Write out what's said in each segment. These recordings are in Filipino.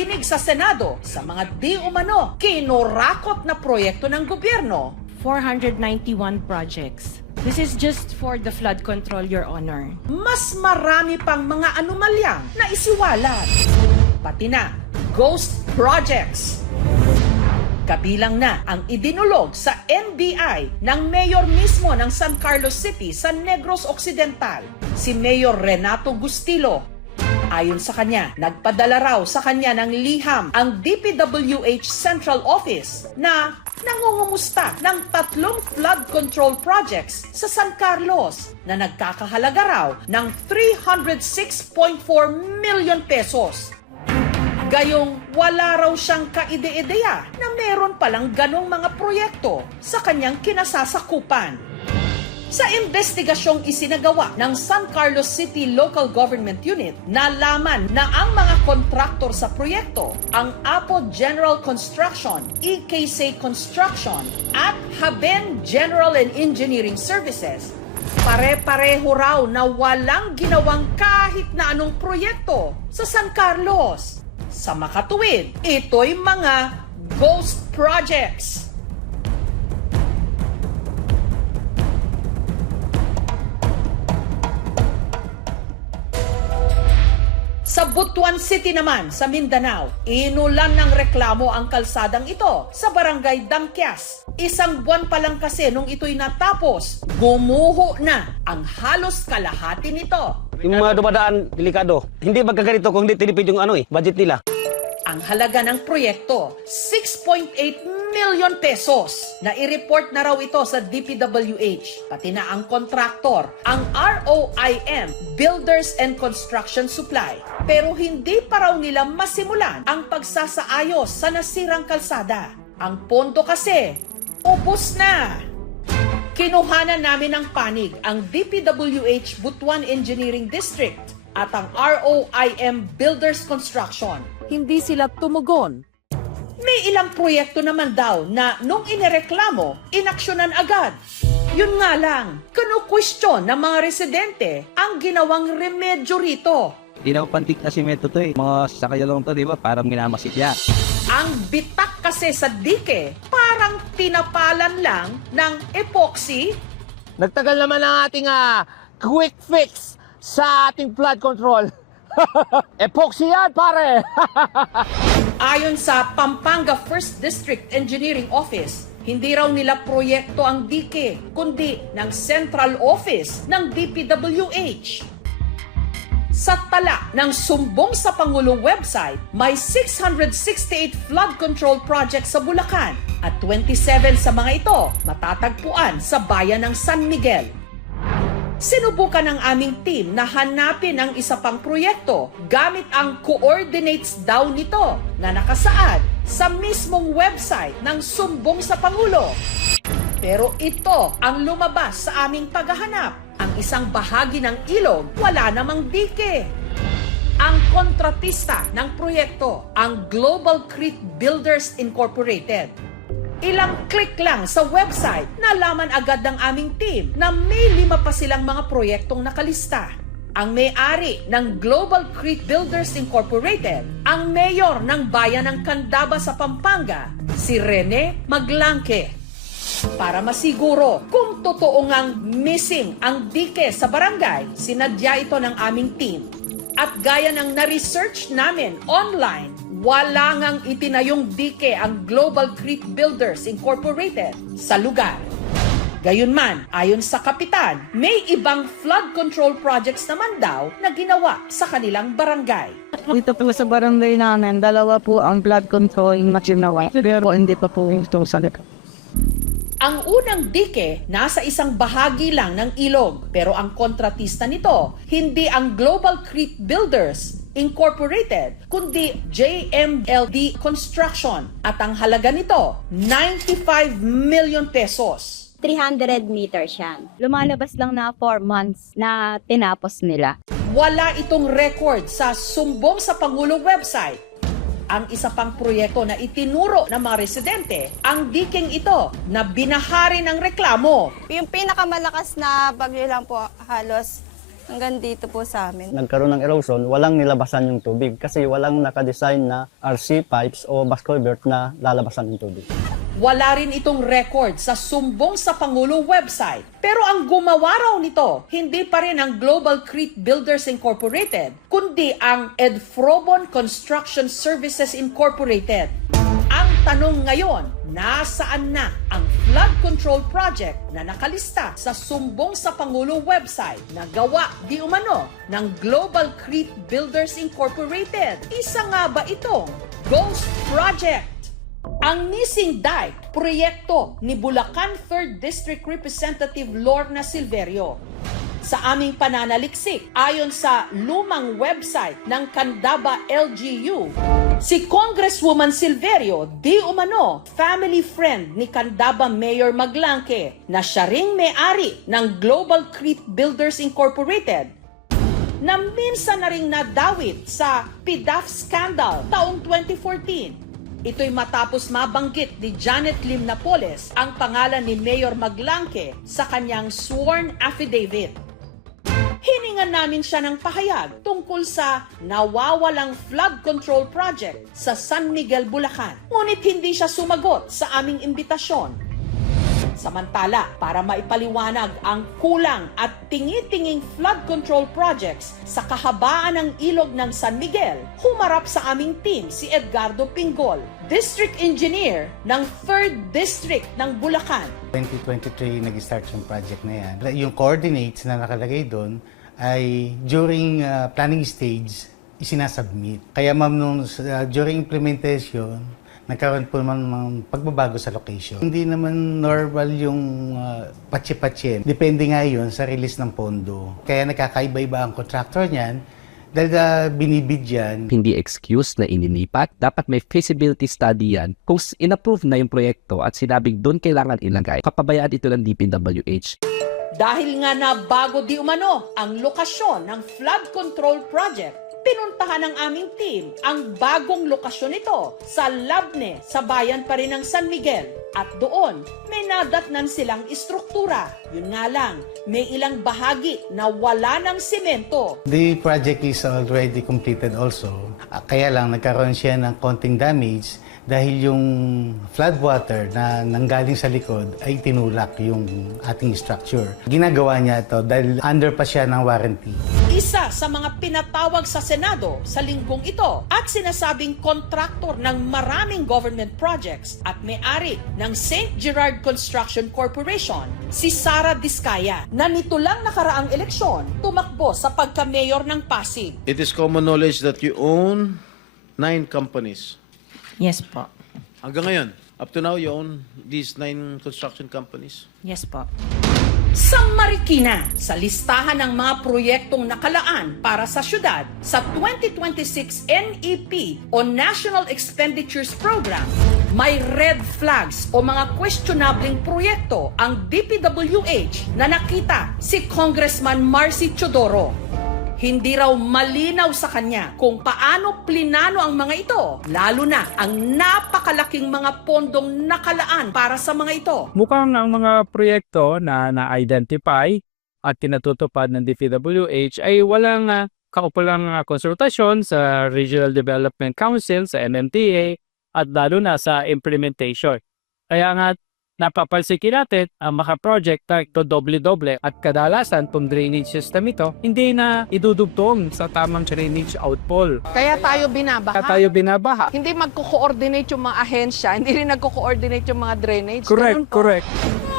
pagdinig sa Senado sa mga di umano kinurakot na proyekto ng gobyerno. 491 projects. This is just for the flood control, Your Honor. Mas marami pang mga anomalyang na isiwalat. Pati na ghost projects. Kabilang na ang idinulog sa NBI ng mayor mismo ng San Carlos City sa Negros Occidental, si Mayor Renato Gustilo. Ayon sa kanya, nagpadala raw sa kanya ng liham ang DPWH Central Office na nangungumusta ng 3 flood control projects sa San Carlos na nagkakahalaga raw ng 306.4 million pesos. Gayong wala raw siyang kaide-ideya na meron palang ganong mga proyekto sa kanyang kinasasakupan. Sa investigasyong isinagawa ng San Carlos City Local Government Unit, nalaman na ang mga kontraktor sa proyekto, ang Apo General Construction, EKC Construction, at Haben General and Engineering Services, pare-pareho raw na walang ginawang kahit na anong proyekto sa San Carlos. Sa makatuwid, ito'y mga ghost projects. Sa Butuan City naman, sa Mindanao, inulan ng reklamo ang kalsadang ito sa Barangay Dangkias. Isang buwan pa lang kasi nung ito'y natapos, gumuho na ang halos kalahati nito. Yung mga dumadaan, delikado. Hindi magkaganito kung hindi tinipid yung budget nila. Ang halaga ng proyekto, 6.8 million pesos. Na-i-report na raw ito sa DPWH. Pati na ang kontraktor, ang ROIM, Builders and Construction Supply. Pero hindi pa raw nila masimulan ang pagsasaayos sa nasirang kalsada. Ang pondo kasi, ubos na. Kinuhanan namin ng panig ang DPWH Butuan Engineering District at ang ROIM Builders Construction. Hindi sila tumugon. May ilang proyekto naman daw na nung inireklamo, inaksyonan agad. Yun nga lang, kinu-question ng mga residente ang ginawang remedyo rito. Hindi na pantik na simento to eh. Mga sakaya lang to, di ba? Parang minamasid yan. Ang bitak kasi sa dike, parang tinapalan lang ng epoxy. Nagtagal naman ang ating quick fix sa ating flood control. Epoxy yan, pare! Ayon sa Pampanga 1st District Engineering Office, hindi raw nila proyekto ang dike, kundi ng Central Office ng DPWH. Sa tala ng Sumbong sa Pangulo website, may 668 flood control projects sa Bulacan at 27 sa mga ito matatagpuan sa bayan ng San Miguel. Sinubukan ng aming team na hanapin ang isa pang proyekto gamit ang coordinates daw nito na nakasaad sa mismong website ng Sumbong sa Pangulo. Pero ito ang lumabas sa aming paghahanap. Ang isang bahagi ng ilog, wala namang dike. Ang kontratista ng proyekto, ang Global Crete Builders Incorporated. Ilang click lang sa website, nalaman agad ng aming team na may 5 pa silang mga proyektong nakalista. Ang may-ari ng Global Crete Builders Incorporated, ang mayor ng bayan ng Candaba sa Pampanga, si Rene Maglanque. Para masiguro kung totoo ngang missing ang dike sa barangay, sinadya ito ng aming team. At gaya ng na-research namin online, wala ngang itinayong dike ang Global Crete Builders Incorporated sa lugar. Gayunman, ayon sa kapitan, may ibang flood control projects naman daw na ginawa sa kanilang barangay. Dito po sa barangay namin, 2 po ang flood control na ginawa. Pero hindi pa po ito sa likod. Ang unang dike nasa isang bahagi lang ng ilog, pero ang kontratista nito hindi ang Global Crete Builders Incorporated, kundi JMLD Construction at ang halaga nito 95 million pesos. 300 meters yan. Lumalabas lang na 4 months na tinapos nila. Wala itong record sa Sumbong sa Pangulo website. Ang isa pang proyekto na itinuro ng mga residente, ang diking ito na binahari ng reklamo. Yung pinakamalakas na bagyo lang po halos hanggang dito po sa amin. Nagkaroon ng erosion, walang nilabasan yung tubig kasi walang nakadesign na RC pipes o box culvert na lalabasan yung tubig. Wala rin itong record sa Sumbong sa Pangulo website. Pero ang gumawa raw nito, hindi pa rin ang Global Crete Builders Incorporated, kundi ang Edfrobon Construction Services Incorporated. Ang tanong ngayon, nasaan na ang flood control project na nakalista sa Sumbong sa Pangulo website na gawa di umano ng Global Crete Builders Incorporated? Isa nga ba itong Ghost Project? Ang Missing Dike, proyekto ni Bulacan 3rd District Representative Lorna Silverio. Sa aming pananaliksik, ayon sa lumang website ng Candaba LGU, si Congresswoman Silverio di umano family friend ni Candaba Mayor Maglanque na siya ring may-ari ng Global Crete Builders Incorporated na minsan na ring nadawit sa PDAF scandal taong 2014. Ito'y matapos mabanggit ni Janet Lim Napoles ang pangalan ni Mayor Maglanque sa kanyang sworn affidavit. Hiningan namin siya ng pahayag tungkol sa nawawalang flood control project sa San Miguel, Bulacan. Ngunit hindi siya sumagot sa aming imbitasyon. Samantala, para maipaliwanag ang kulang at tingi-tinging flood control projects sa kahabaan ng ilog ng San Miguel, humarap sa aming team si Edgardo Pingol, District Engineer ng 3rd District ng Bulacan. 2023 nag-start yung project na yan. Yung coordinates na nakalagay doon ay during planning stage isinasubmit. Kaya ma'am, during implementation, nagkaroon po naman ng pagbabago sa location. Hindi naman normal yung patsi-patsi. Depende nga yun sa release ng pondo. Kaya nakakaiba-iba ang contractor niyan dahil binibid yan. Hindi excuse na inilipat. Dapat may feasibility study yan. Kung in-approve na yung proyekto at sinabing doon kailangan ilagay, papabayaan ito ng DPWH. Dahil nga na bago di umano ang lokasyon ng flood control project, pinuntahan ng aming team ang bagong lokasyon nito sa Labne, sa bayan pa rin ng San Miguel. At doon, may nadatnan silang istruktura. Yun nga lang, may ilang bahagi na wala ng simento. The project is already completed also. Kaya lang nagkaroon siya ng konting damage dahil yung floodwater na nanggaling sa likod ay tinulak yung ating structure. Ginagawa niya ito dahil under pa siya ng warranty. Isa sa mga pinatawag sa Senado sa linggong ito at sinasabing kontraktor ng maraming government projects at may-ari ng St. Gerard Construction Corporation, si Sara Diskaya, na nito lang nakaraang eleksyon tumakbo sa pagka-mayor ng Pasig. It is common knowledge that you own 9 companies. Yes po. Hanggang ngayon, up to now, you own these 9 construction companies? Yes po. Sa Marikina, sa listahan ng mga proyektong nakalaan para sa syudad sa 2026 NEP o National Expenditures Program, may red flags o mga questionabling proyekto ang DPWH na nakita si Congressman Marcy Chodoro. Hindi raw malinaw sa kanya kung paano plinano ang mga ito, lalo na ang napakalaking mga pondong nakalaan para sa mga ito. Mukhang ang mga proyekto na na-identify at tinatutupad ng DPWH ay walang kaupalang konsultasyon sa Regional Development Council, sa MMDA, at lalo na sa implementation. Kaya nga, napapansikin natin ang mga project na ito doble-doble at kadalasan kung drainage system ito, hindi na idudugtong sa tamang drainage outfall. Kaya tayo binabaha. Hindi magko-coordinate yung mga ahensya, hindi rin nagko-coordinate yung mga drainage. Correct.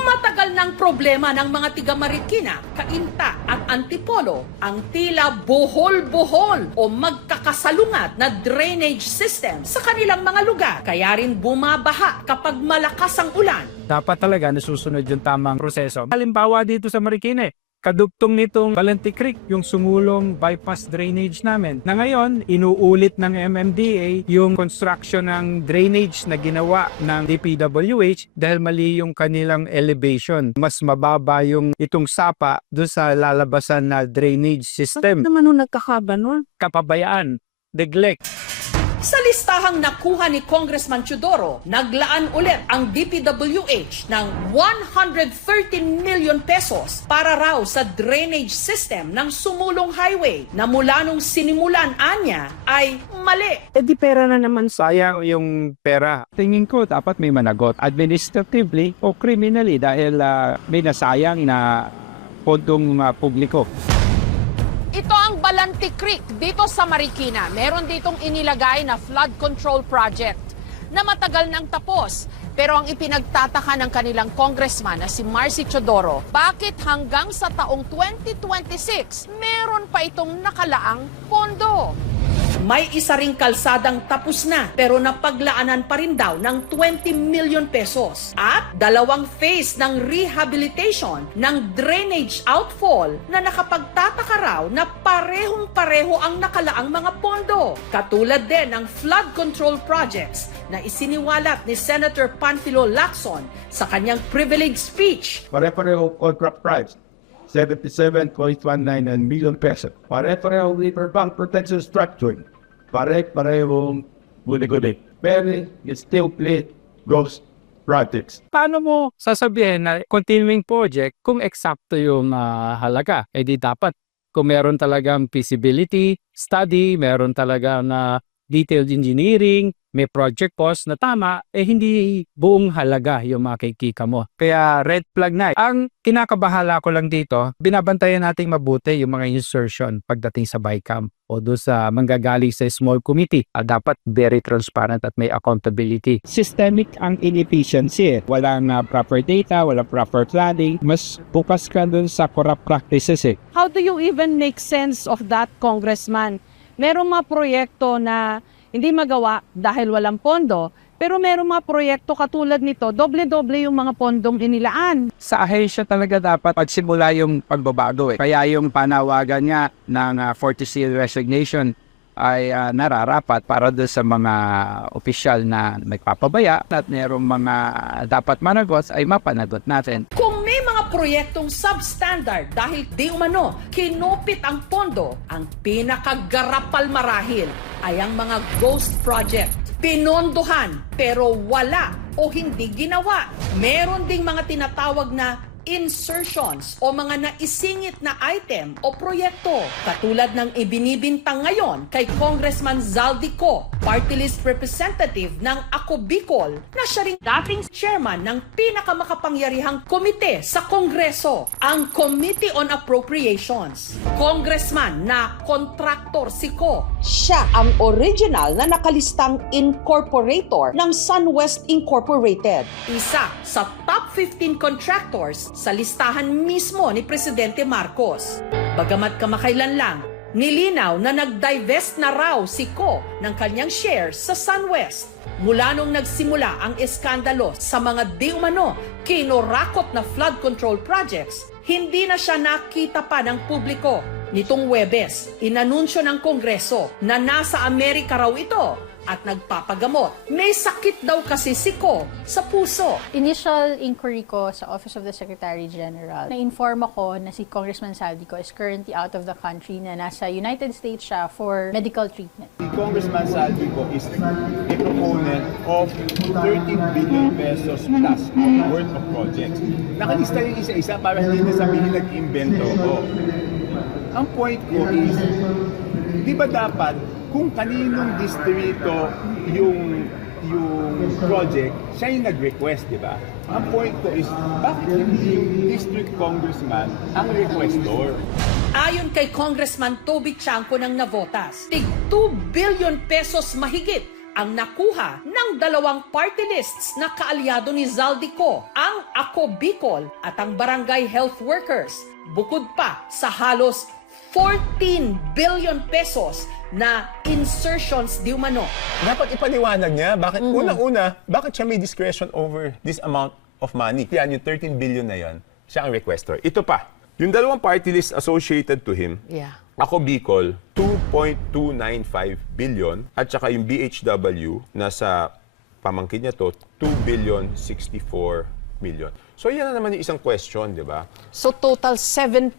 Matagal ng problema ng mga tiga Marikina, Cainta at Antipolo ang tila buhol-buhol o magkakasalungat na drainage system sa kanilang mga lugar. Kaya rin bumabaha kapag malakas ang ulan. Dapat talaga nasusunod yung tamang proseso. Halimbawa dito sa Marikina, kadugtong nitong Valente Creek, yung sumulong bypass drainage namin. Na ngayon, inuulit ng MMDA yung construction ng drainage na ginawa ng DPWH dahil mali yung kanilang elevation. Mas mababa yung itong sapa doon sa lalabasan na drainage system. Bakit naman nung nagkakaba nun? Kapabayaan, neglect. Sa listahang nakuha ni Congressman Teodoro, naglaan ulit ang DPWH ng 113 million pesos para raw sa drainage system ng Sumulong Highway na mula nung sinimulan anya ay mali. Eh di pera na naman, sayang yung pera. Tingin ko dapat may managot administratively o criminally dahil may nasayang na pondong publiko. Ito ang Balanti Creek dito sa Marikina. Meron ditong inilagay na flood control project na matagal nang tapos. Pero ang ipinagtataka ng kanilang congressman na si Marcy Teodoro, bakit hanggang sa taong 2026 meron pa itong nakalaang pondo? May isa ring kalsadang tapos na pero napaglaanan pa rin daw ng 20 million pesos at 2 phase ng rehabilitation ng drainage outfall na nakapagtataka raw na parehong-pareho ang nakalaang mga pondo. Katulad din ng flood control projects na isiniwalat ni Senator Panfilo Lacson sa kanyang privilege speech. Pare-pareho contract price, 77.199 million pesos. Pare-pareho riverbank protection structure, pare-pareho guli-guli. Pero it's still play ghost projects. Paano mo sasabihin na continuing project kung eksakto yung halaga? Eh di dapat kung meron talagang feasibility study, meron talaga na detailed engineering, may project cost na tama, eh hindi buong halaga yung makikita mo. Kaya red flag na. Ang kinakabahala ko lang dito, binabantayan nating mabuti yung mga insertion pagdating sa BICAM o doon sa manggagaling sa small committee. Dapat very transparent at may accountability. Systemic ang inefficiency. Walang proper data, walang proper planning. Mas bukas ka doon sa corrupt practices eh. How do you even make sense of that, Congressman? Merong mga proyekto na hindi magawa dahil walang pondo, pero merong mga proyekto katulad nito, doble-doble yung mga pondong inilaan. Sa ahensya talaga dapat pagsimula yung pagbabago eh. Kaya yung panawagan niya ng 40C resignation ay nararapat para doon sa mga opisyal na nagpapabaya at merong mga dapat managot ay mapanagot natin. Kung may mga proyektong substandard dahil di umano kinupit ang pondo, ang pinakagarapal marahil ay ang mga ghost project. Pinondohan pero wala o hindi ginawa. Meron ding mga tinatawag na insertions o mga naisingit na item o proyekto katulad ng ibinibintang ngayon kay Congressman Zaldico, party list representative ng Ako Bicol na siya ring dating chairman ng pinakamakapangyarihang komite sa Kongreso, ang Committee on Appropriations. Congressman na kontraktor si Ko. Siya ang original na nakalistang incorporator ng SunWest Incorporated, isa sa top 15 contractors sa listahan mismo ni Presidente Marcos. Bagamat kamakailan lang, nilinaw na nag-divest na raw si Ko ng kanyang shares sa SunWest. Mula nung nagsimula ang eskandalo sa mga di umano kinorakot na flood control projects, hindi na siya nakita pa ng publiko. Nitong Huwebes, inanunsyo ng Kongreso na nasa Amerika raw ito at nagpapagamot. May sakit daw kasi si Ko sa puso. Initial inquiry ko sa Office of the Secretary General, na-inform ako na si Congressman Zaldico is currently out of the country, na nasa United States siya for medical treatment. Si Congressman Zaldico is a proponent of 13 billion pesos plus worth of projects. Nakalista yung isa-isa para hindi na sabihin nag-invento ko. Ang point ko is, di ba dapat kung kaninong distrito yung project, siya yung nag-request, di ba? Ang point ko is, bakit hindi yung district congressman ang requestor? Ayon kay Congressman Toby Chanco ng Navotas, tig 2 billion pesos mahigit ang nakuha ng 2 party lists na kaalyado ni Zaldico, ang Ako Bicol at ang Barangay Health Workers. Bukod pa sa halos 14 billion pesos na insertions di umano. Dapat ipaliwanag niya bakit unang-una, bakit siya may discretion over this amount of money. Yan, yung 13 billion na yan, siya ang requestor. Ito pa, yung 2 party list associated to him, Ako Bicol, 2.295 billion, at saka yung BHW, nasa pamangkin niya to, 2 billion 64 million. So yan na naman yung isang question, di ba? So total 17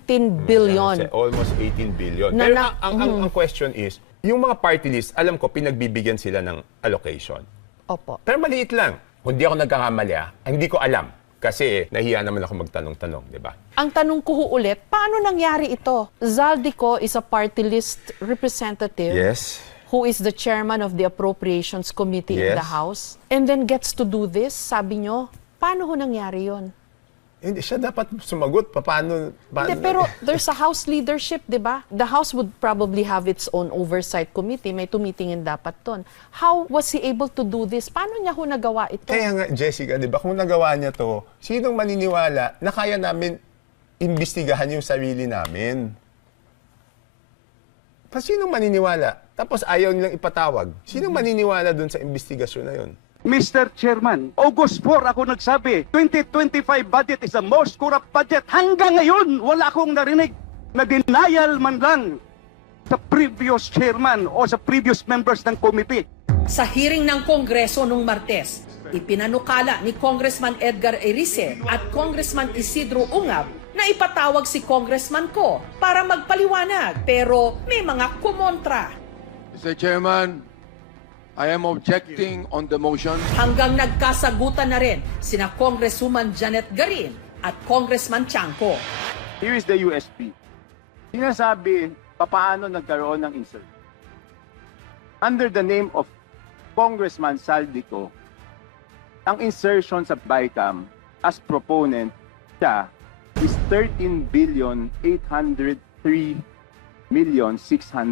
billion. Almost 18 billion. Na- Pero na- ang question is, yung mga party list, alam ko, pinagbibigyan sila ng allocation. Opo. Pero maliit lang. Kung di ako nagkakamali, hindi ko alam. Kasi nahiya naman ako magtanong-tanong, di ba? Ang tanong ko ho ulit, paano nangyari ito? Zaldico is a party list representative Yes. who is the chairman of the Appropriations Committee in the Yes. House and then gets to do this, sabi nyo, paano ho nangyari yon? Hindi siya dapat sumagot. Paano? Hindi, pero there's a House leadership, di ba? The House would probably have its own oversight committee. May tumitingin dapat ton. How was he able to do this? Paano niya ho nagawa ito? Kaya nga, Jessica, di ba, kung nagawa niya to, sinong maniniwala na kaya namin imbestigahan yung sarili namin? Sinong maniniwala? Tapos ayaw nilang ipatawag. Sinong maniniwala dun sa investigasyon na yun? Mr. Chairman, August 4 ako nagsabi, 2025 budget is the most corrupt budget. Hanggang ngayon, wala akong narinig na denial man lang sa previous chairman o sa previous members ng committee. Sa hearing ng Kongreso nung Martes, ipinanukala ni Congressman Edgar Erice at Congressman Isidro Ungab na ipatawag si Congressman Ko para magpaliwanag, pero may mga kumontra. Mr. Chairman, I am objecting on the motion. Hanggang nagkasagutan na rin sina Congresswoman Janet Garin at Congressman Chanco. Here is the USP. Sinasabi, paano nagkaroon ng insert. Under the name of Congressman Saldico, ang insertion sa BICAM as proponent siya is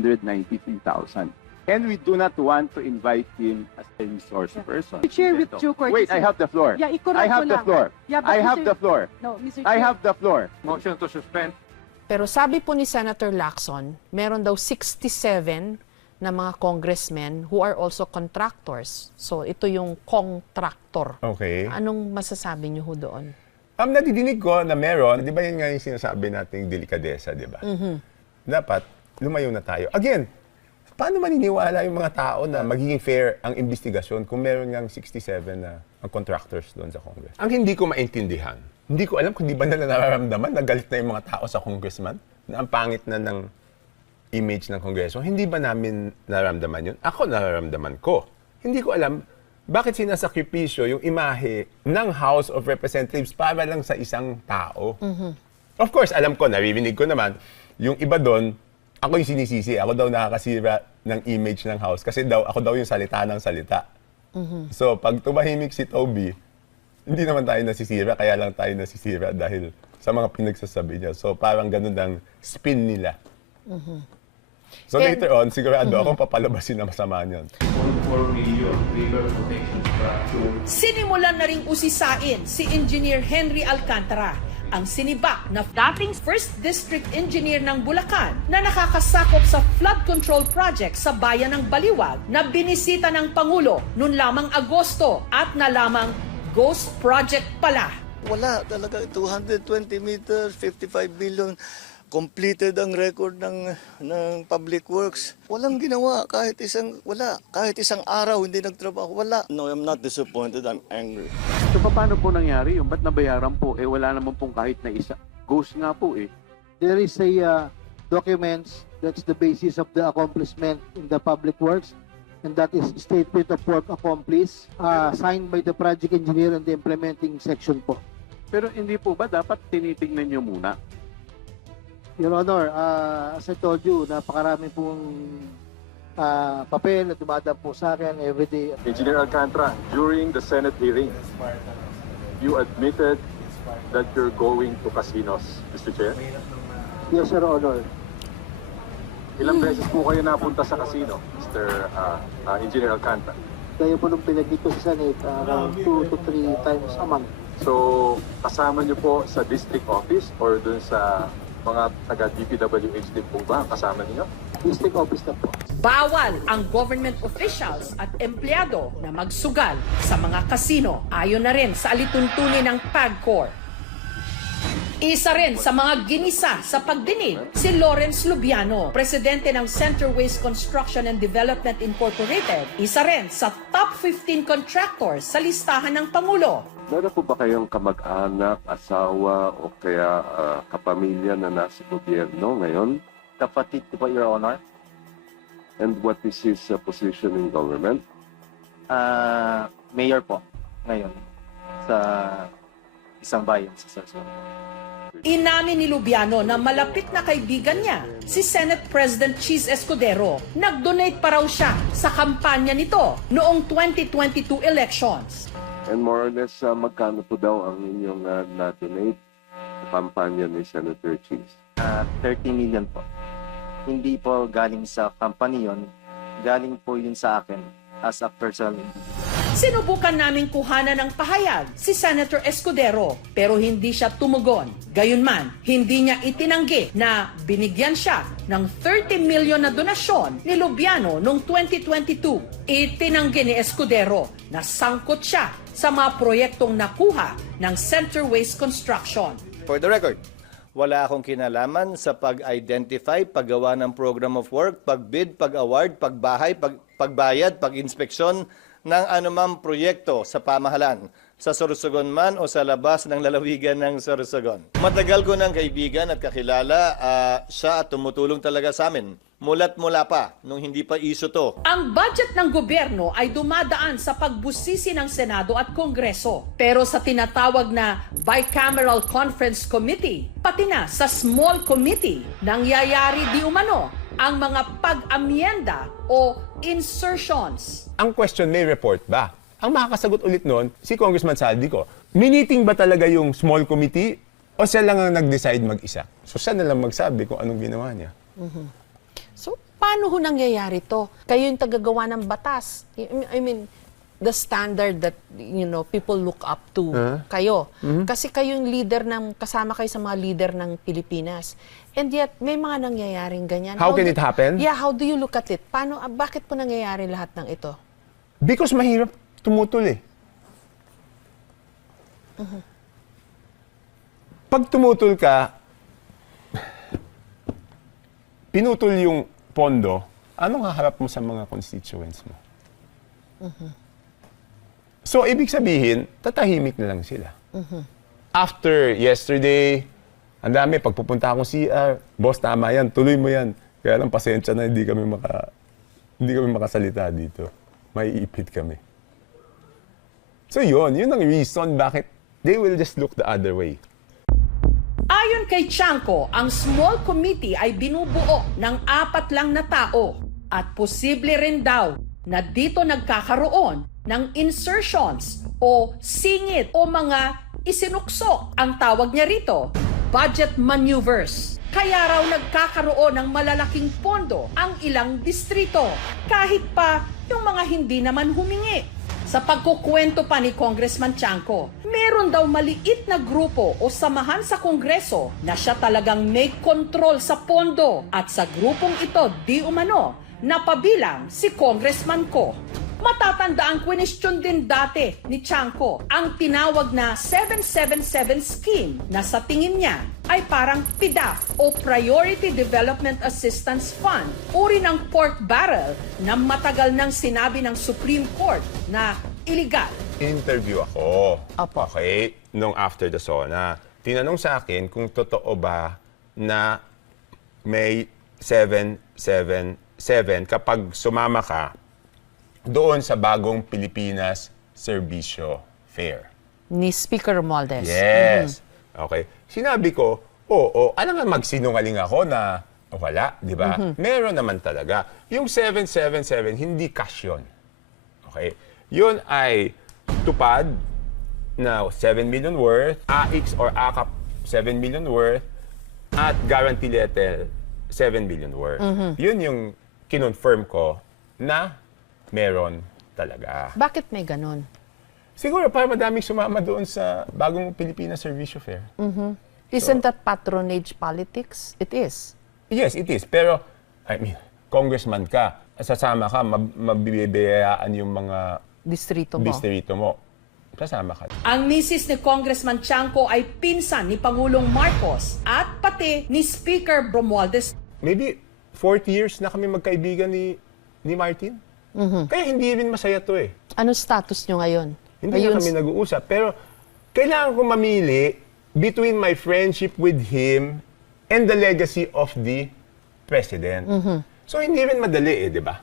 13,803,693,000. And we do not want to invite him as a resource person. Chair, with due courtesy. Wait, I have the floor. Yeah, i-correct I have ko the lang. floor. Yeah, but I have Mr. the floor. No, Mr. I Chair. have the floor. Motion to suspend. Pero sabi po ni Senator Lacson, meron daw 67 na mga congressmen who are also contractors. So ito yung contractor. Okay. Anong masasabi niyo ho doon? Nadidinig ko na meron, di ba yun nga yung sinasabi nating delikadesa, di ba? Dapat, lumayo na tayo. Again, paano maniniwala yung mga tao na magiging fair ang investigasyon kung meron ngang 67 na contractors doon sa Congress? Ang hindi ko maintindihan, hindi ko alam kung di ba nila nararamdaman na galit na yung mga tao sa congressman, na ang pangit na ng image ng Kongreso. Hindi ba namin nararamdaman yun? Ako nararamdaman ko. Hindi ko alam bakit sinasakripisyo yung imahe ng House of Representatives para lang sa isang tao. Of course, alam ko, naririnig ko naman, yung iba doon, ako yung sinisisi. Ako daw nakakasira ng image ng House kasi ako daw yung salita ng salita. So, pag tumahimik si Toby, hindi naman tayo nasisira, kaya lang tayo nasisira dahil sa mga pinagsasabi niya. So, parang ganun ang spin nila. So, later on, sigurado akong papalabasin na masama niyan. Sinimulan na ring usisain si Engineer Henry Alcantara, ang sinibak na dating 1st District Engineer ng Bulacan na nakakasakop sa flood control project sa bayan ng Baliwag na binisita ng Pangulo noon lamang Agosto at nalamang ghost project pala. Wala talaga, 220 meters, 55 billion. Completed ang record ng Public Works. Walang ginawa kahit isang araw hindi nagtrabaho. Wala. No, I'm not disappointed. I'm angry. So paano po nangyari yung ba't nabayaran po? Wala naman pong kahit na isa. Ghost nga po eh. There is a documents that's the basis of the accomplishment in the Public Works, and that is statement of work accomplished, signed by the project engineer and the implementing section po. Pero hindi po ba dapat tinitingnan nyo muna? Your Honor, as I told you, napakarami pong papel na dumadaan po sa akin everyday. Engineer Alcantara, during the Senate hearing, you admitted that you're going to casinos, Mr. Chair? Yes, Your Honor. Ilang beses po kayo napunta sa casino, Mr. Engineer Alcantara? Kaya po nung pinag-dito sa Senate, around 2 to 3 times a month. So, kasama niyo po sa district office or dun sa mga taga-DPWH din po ba kasama niyo? District office na po. Bawal ang government officials at empleyado na magsugal sa mga kasino ayon na rin sa alituntunin ng PAGCOR. Isa rin sa mga ginisa sa pagdinig si Lawrence Lubiano, presidente ng Centerways Construction and Development Incorporated. Isa rin sa top 15 contractors sa listahan ng Pangulo. Meron po ba kayong kamag-anak, asawa o kaya kapamilya na nasa gobyerno ngayon? Kapatid ko po, Your Honor. And what is his position in government? Mayor po ngayon sa isang bayan sa Sorsogon. Inamin ni Lubiano na malapit na kaibigan niya, si Senate President Cheese Escudero. Nag-donate pa raw siya sa kampanya nito noong 2022 elections. And more or less, magkano po daw ang inyong na-donate sa kampanya ni Senator Cheese? 30 million po. Hindi po galing sa company yun, galing po yun sa akin as a personal individual. Sinubukan naming kuhanan ng pahayag si Senator Escudero pero hindi siya tumugon. Gayunman, hindi niya itinanggi na binigyan siya ng 30 million na donasyon ni Lubiano noong 2022. Itinanggi ni Escudero na sangkot siya sa mga proyektong nakuha ng Centerways Construction. For the record, wala akong kinalaman sa pag-identify, paggawa ng program of work, pag-bid, pag-award, pagbahay, pagbayad, pag-inspeksyon ng anumang proyekto sa pamahalan, sa Sorsogon man o sa labas ng lalawigan ng Sorsogon. Matagal ko ng kaibigan at kakilala, siya at tumutulong talaga sa amin. Mula't mula pa, nung hindi pa iso to. Ang budget ng gobyerno ay dumadaan sa pagbusisi ng Senado at Kongreso. Pero sa tinatawag na Bicameral Conference Committee, pati na sa Small Committee, nangyayari di umano ang mga pag-amyenda o insertions. Ang question, may report ba? Ang makakasagot ulit noon, si Congressman Saldico. Miniting ba talaga yung small committee o siya lang ang nag-decide mag-isa? So siya na lang magsabi kung anong ginawa niya. So, paano ho nangyayari to? Kayo yung tagagawa ng batas. I mean, the standard that, you know, people look up to kayo. Kasi kayo yung leader kasama kayo sa mga leader ng Pilipinas. And yet, may mga nangyayaring ganyan. How can it happen? Yeah, how do you look at it? Bakit po nangyayari lahat ng ito? Because mahirap tumutol eh. Pag tumutol ka, pinutol yung pondo, anong haharap mo sa mga constituents mo? So, ibig sabihin, tatahimik na lang sila. After yesterday, ang dami, pagpupunta akong CR, boss, tama yan, tuloy mo yan. Kaya lang, pasensya na, hindi kami makasalita dito. May ipit kami. So yun ang reason bakit they will just look the other way. Ayon kay Chanco, ang small committee ay binubuo ng 4 lang na tao at posible rin daw na dito nagkakaroon ng insertions o singit o mga isinuksok. Ang tawag niya rito, budget maneuvers. Kaya raw nagkakaroon ng malalaking pondo ang ilang distrito, kahit pa yung mga hindi naman humingi. Sa pagkukwento pa ni Congressman Chanco, meron daw maliit na grupo o samahan sa Kongreso na siya talagang may control sa pondo at sa grupong ito di umano napabilang si Congressman Ko. Matatanda ang question din dati ni Chanco ang tinawag na 777 scheme na sa tingin niya ay parang PDAF o Priority Development Assistance Fund, uri ng pork barrel na matagal nang sinabi ng Supreme Court na illegal. Interview ako. Okay, nung after the SONA. Tinanong sa akin kung totoo ba na may 777 kapag sumama ka doon sa bagong Pilipinas Serbisyo Fair. Ni Speaker Romualdez. Yes. Okay. Sinabi ko, oo, alam nga magsinungaling ako na wala, di ba? Meron naman talaga. Yung 777, hindi cash yun. Okay? Yun ay tupad na 7 million worth, AX or AKAP 7 million worth, at guarantee letter 7 million worth. Yun yung kinonfirm ko na meron talaga. Bakit may ganun? Siguro para madaming sumama doon sa bagong Pilipinas Serbisyo Fair. Isn't that patronage politics? It is. Yes, it is. Pero, I mean, congressman ka, sasama ka, mabibiyayaan yung mga distrito mo. sasama ka. Ang misis ni Congressman Chanco ay pinsan ni Pangulong Marcos at pati ni Speaker Romualdez. Maybe 40 years na kami magkaibigan ni Martin. Kaya hindi rin masaya to eh. Ano status nyo ngayon? Hindi na kami nag-uusap. Pero kailangan ko mamili between my friendship with him and the legacy of the President. So hindi rin madali eh, di ba?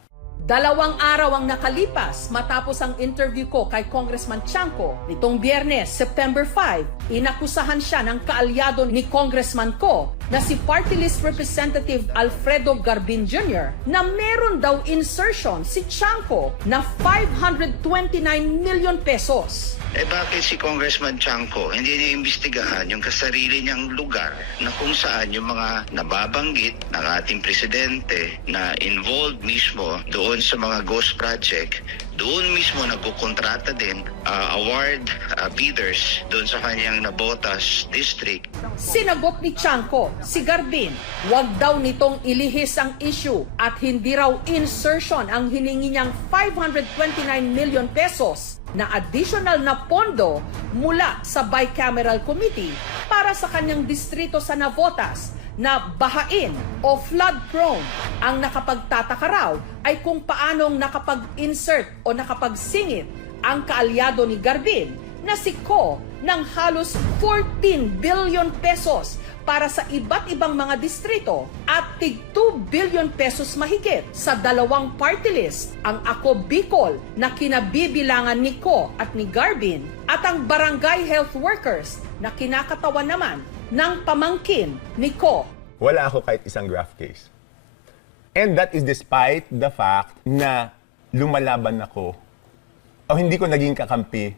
2 araw ang nakalipas matapos ang interview ko kay Congressman Chanco. Nitong Biyernes, September 5, inakusahan siya ng kaalyado ni Congressman ko na si Party List Representative Alfredo Garbin Jr. na meron daw insertion si Chanco na 529 million pesos. Eh bakit si Congressman Chanco hindi niya imbestigahan yung kasarili niyang lugar na kung saan yung mga nababanggit ng ating presidente na involved mismo doon sa mga ghost project, doon mismo nagkukontrata din award bidders doon sa kanyang Nabotas district. Sinagot ni Chanco, si Garbin, wag daw nitong ilihis ang issue at hindi raw insertion ang hiningi niyang 529 million pesos na additional na pondo mula sa Bicameral Committee para sa kanyang distrito sa Navotas na bahain o flood-prone. Ang nakapagtataka raw ay kung paanong nakapag-insert o nakapagsingit ang kaalyado ni Garbin na si Ko ng halos 14 billion pesos para sa iba't ibang mga distrito at tig 2 billion pesos mahigit sa 2 party list, ang Ako Bicol na kinabibilangan ni Ko at ni Garbin at ang barangay health workers na kinakatawan naman ng pamangkin ni Ko. Wala ako kahit isang graft case. And that is despite the fact na lumalaban ako o hindi ko naging kakampi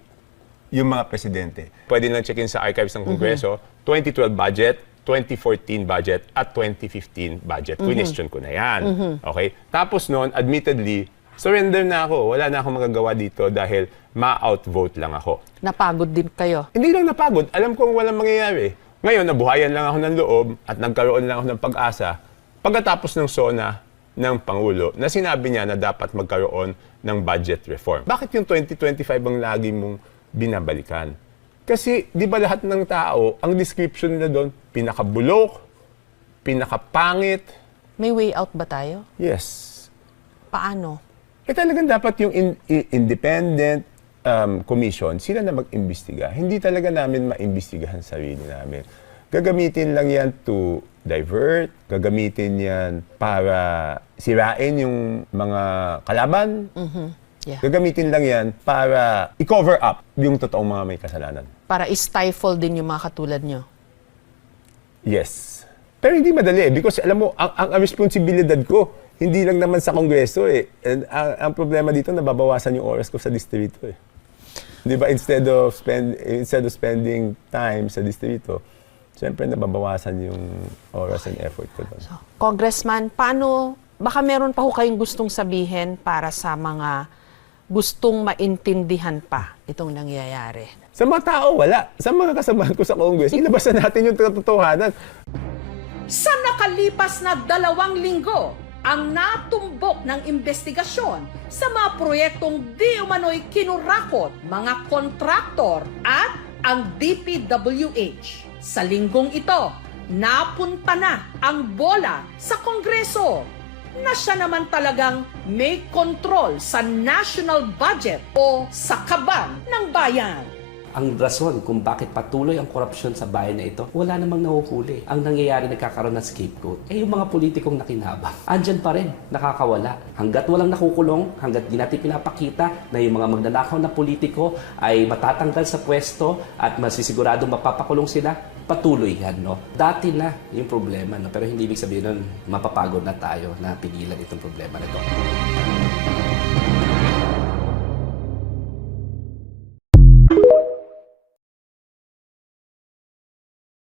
yung mga presidente. Pwede nang check-in sa archives ng Kongreso, 2012 budget, 2014 budget, at 2015 budget. Question ko na yan. Okay? Tapos noon, admittedly, surrender na ako. Wala na akong magagawa dito dahil ma-outvote lang ako. Napagod din kayo? Hindi lang napagod. Alam kong walang mangyayari. Ngayon, nabuhayan lang ako ng loob at nagkaroon lang ako ng pag-asa pagkatapos ng SONA ng Pangulo na sinabi niya na dapat magkaroon ng budget reform. Bakit yung 2025 ang lagi mong binabalikan? Kasi di ba lahat ng tao, ang description nila doon, pinakabulok, pinakapangit. May way out ba tayo? Yes. Paano? Eh talagang dapat yung independent commission, sila na mag-imbestiga. Hindi talaga namin ma-imbestigahan sarili namin. Gagamitin lang yan to divert, gagamitin yan para sirain yung mga kalaban. Yeah. Gagamitin lang yan para i-cover up yung totoong mga may kasalanan. Para i-stifle din yung mga katulad nyo? Yes. Pero hindi madali because alam mo, ang responsibilidad ko, hindi lang naman sa Kongreso eh. And ang problema dito, nababawasan yung oras ko sa distrito eh. Di ba, instead of spending time sa distrito, siyempre nababawasan yung oras and effort ko doon. So, Congressman, paano, baka meron pa ho kayong gustong sabihin para sa mga gustong maintindihan pa itong nangyayari? Sa mga tao, wala. Sa mga kasamahan ko sa Congress, ilabas na natin yung katotohanan. Sa nakalipas na 2 linggo, ang natumbok ng investigasyon sa mga proyektong di umano'y kinurakot, mga kontraktor at ang DPWH. Sa linggong ito, napunta na ang bola sa Kongreso na siya naman talagang may kontrol sa national budget o sa kaban ng bayan. Ang rason kung bakit patuloy ang korupsyon sa bayan na ito, wala namang nahuhuli. Ang nangyayari, nagkakaroon ng scapegoat. Eh yung mga politikong nakinabang, andyan pa rin, nakakawala. Hanggat walang nakukulong, hanggat di natin pinapakita na yung mga magnanakaw na politiko ay matatanggal sa pwesto at masisiguradong mapapakulong sila, patuloy yan, no? Dati na yung problema, no? Pero hindi ibig sabihin nun, mapapagod na tayo na pigilan itong problema na ito.